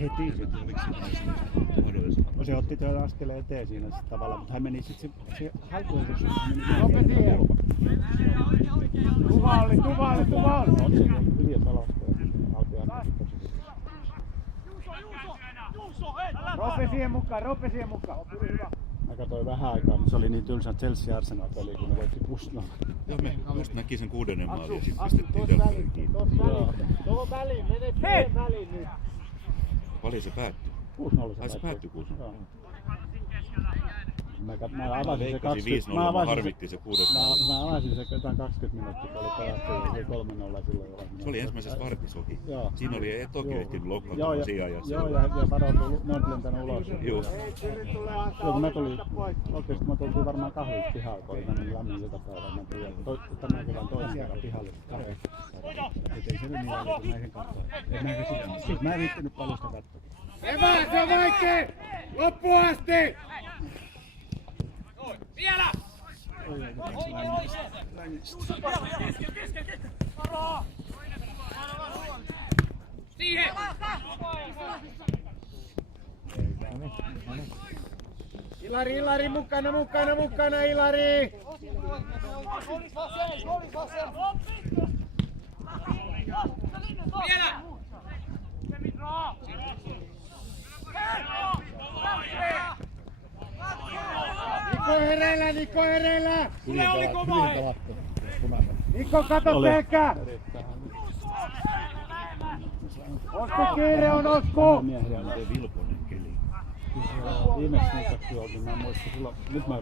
Heti. Se otti tuon askeleen eteen siinä tavallaan, mutta hän meni sitten se halkuosuus. Tuva oli. On se hyviä palautteja. Rope siihen mukaan. Mä katsoin vähän aikaa, mutta se oli niin tylsä Chelsea Arsenal-peli, kun ne voitti Pusnalla. Joo, me just näki sen 6. maalin ja sitten pistettiin telkkariin kiinni. Tuohon väliin, mene siihen väliin nyt. Paljon se päättyi? 6-0 Ai se päättyi 6-0. Mä avasin se 5-0, harmitti se 6. Mä avasin se jotain 20 minuuttia, kun oli pelattu ja se oli 3-0 silloin jo. Se oli ensimmäisessä vartissa ohi. Siinä oli toki ehtinyt loukkaantua siinä ajassa. Joo, ja varoitu, ne on lentänyt ulos. Joo. Joo, kun mä tulin, oikeesti mä tultiin varmaan kahvit pihalle, kun oli mennyt lämmin joka päivä. Mä tulin tämän kevään toisen kerran pihalle. Et ei se nyt niin paljon, kun mä sen katsoin. Mä en riittänyt paljon sitä katsoa. Evä, se on vaikee! Loppuun asti! Vielä! Siihen! Ilari, mukana, Ilari! Vielä! Niko hereillä! Sulle oli kova! Niko, kato pelkkää! Osku kiire on, Osku! Vilponen keli. Viimeksi muistakki oltiin, mä muistin silloin, nyt mä